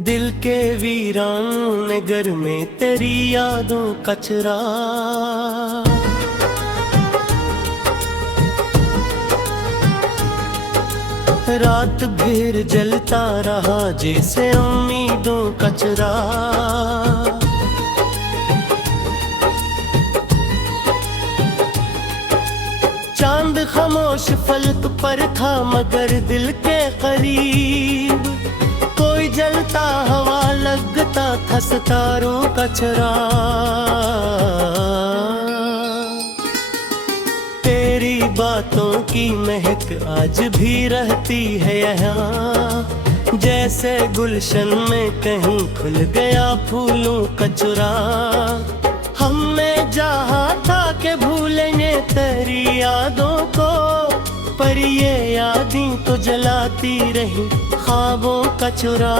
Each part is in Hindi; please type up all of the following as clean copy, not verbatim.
दिल के वीरान घर में तेरी यादों का चरा, रात भर जलता रहा जैसे उम्मीदों का चरा। चांद खामोश फलक पर था मगर दिल के करीब कोई जलता हवा लगता था सितारों का चरा। तेरी बातों की महक आज भी रहती है यहाँ, जैसे गुलशन में कहीं खुल गया फूलों का चुरा। हमने चाहा था कि भूलेंगे तेरी यादों को, पर ये यादें तो जलाती रही ख्वाबों का चुरा।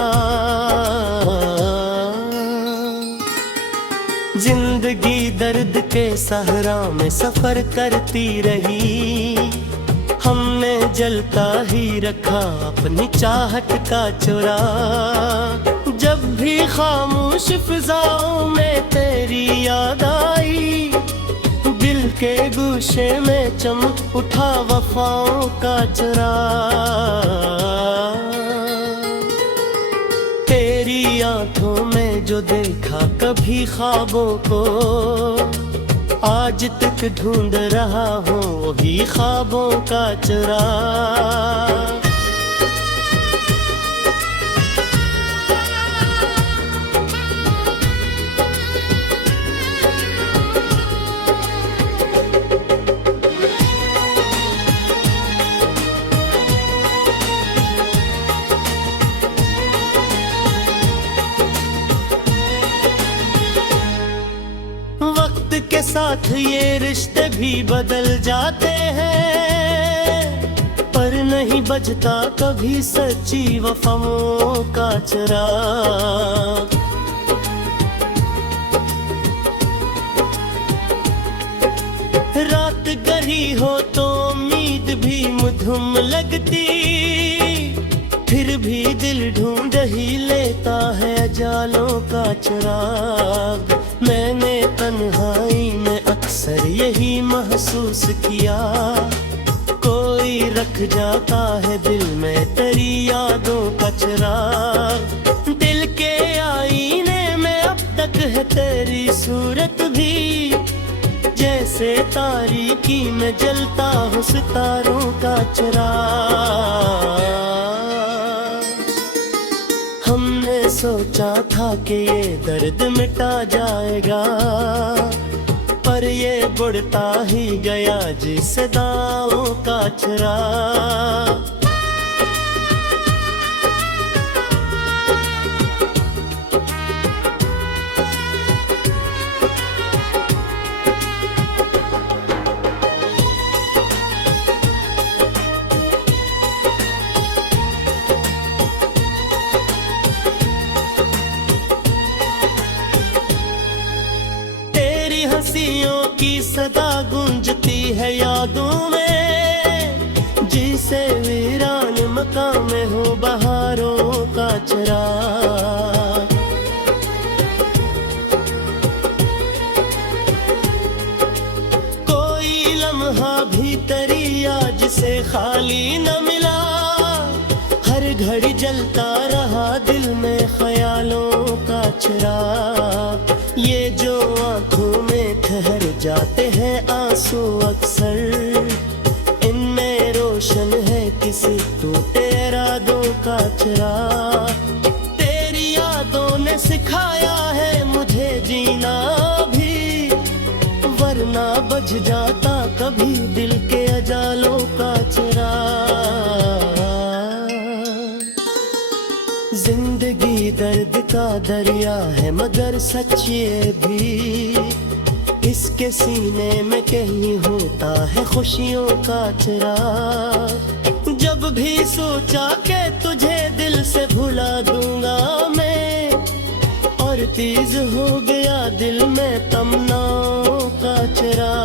जिंदगी दर्द के सहरा में सफर करती रही, हमने जलता ही रखा अपनी चाहत का चुरा। जब भी खामोश फिजाओं में तेरी याद आई, दिल के गुशे में चमक उठा वफाओं का चुरा। तेरी आंखों में जो देखा कभी ख्वाबों को, आज तक ढूंढ रहा हूँ वही ख्वाबों का चुरा। के साथ ये रिश्ते भी बदल जाते हैं, पर नहीं बजता कभी सच्ची वफाओं का चिराग। रात गहरी हो तो उम्मीद भी मधुम लगती, फिर भी दिल ढूंढ ही लेता है अजालों का चिराग। मैंने तन्हाई में अक्सर यही महसूस किया, कोई रख जाता है दिल में तेरी यादों का चिराग। दिल के आईने में अब तक है तेरी सूरत भी, जैसे तारीकी में जलता हो सितारों का चिराग। हमने सोचा था कि ये दर्द मिटा जाएगा, पर ये बढ़ता ही गया जिस दावों का चिराग। हंसियों की सदा गूंजती है यादों में, जिसे वीरान मकाम में हो बहारों का चिराग। कोई लम्हा भी तेरी आज से खाली न मिला, हर घड़ी जलता रहा दिल में ख्यालों का चिराग। ये जो आंखों में ठहर जाते हैं आंसू अक्सर, इनमें रोशन है किसी टूटे इरादों का चिराग। तेरी यादों ने सिखाया है मुझे जीना भी, वरना बज जाता कभी दिल के अजालों का चिराग। जिंदगी दर्द का दरिया है मगर सच ये भी, इसके सीने में कहीं होता है खुशियों का चिराग। जब भी सोचा कि तुझे दिल से भुला दूंगा मैं, और तेज हो गया दिल में तमन्नाओं का चिराग।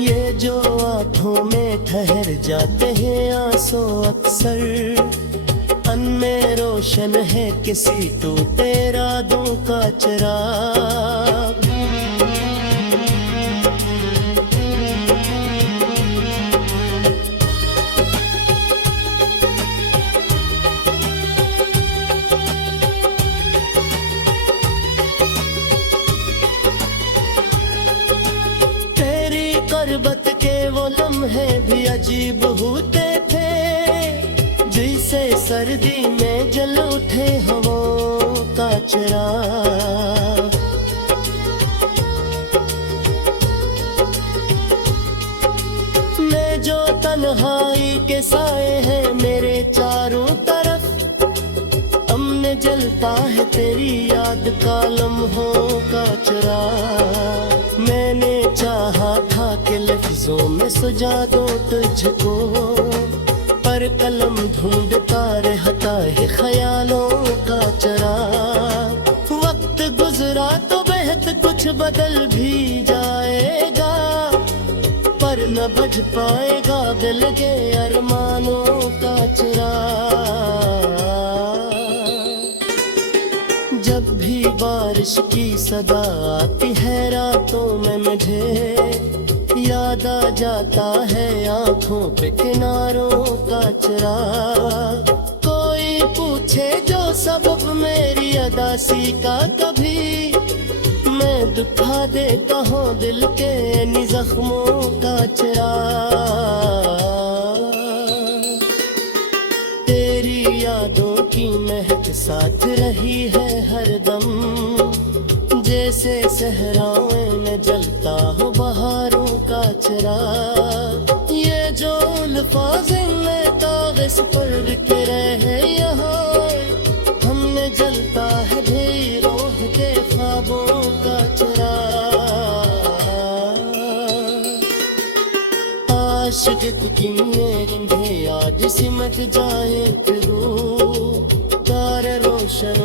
ये जो आँखों में ठहर जाते हैं आंसू अक्सर, रोशन है किसी तो तेरा दो का चिराग। तेरी करबत के वो लम्हे भी अजीब होते थे, जिसे सर्दी में जल उठे हवाओं का चिराग। मैं जो तन्हाई के साए हैं मेरे चारों तरफ, हमने जलता है तेरी याद का लम्हों का चिराग। मैंने चाहा था कि लफ्जों में सुझा दो तुझको, पर कलम ढूंढता रहता है ख्यालों का चिराग। वक्त गुजरा तो बेहद कुछ बदल भी जाएगा, पर न बुझ पाएगा दिल के अरमानों का चिराग। जब भी बारिश की सदा आती है रातों में मुझे, याद आ जाता है आंखों पे किनारों का चिराग। कोई पूछे जो सबब मेरी अदासी का कभी, मैं दुखा देता हूँ दिल के इन जख्मों का चिराग। तेरी यादों की महक साथ रही है हरदम, जैसे सहराओं में जलता हो बहारों का चिराग। ये जो अल्फाज़ में कागज़ पर बिखरे हैं यहाँ, हमने जलता है ढेरों के ख्वाबों का चिराग। आशिक की आज सिमट जाए फिर तारे रोशन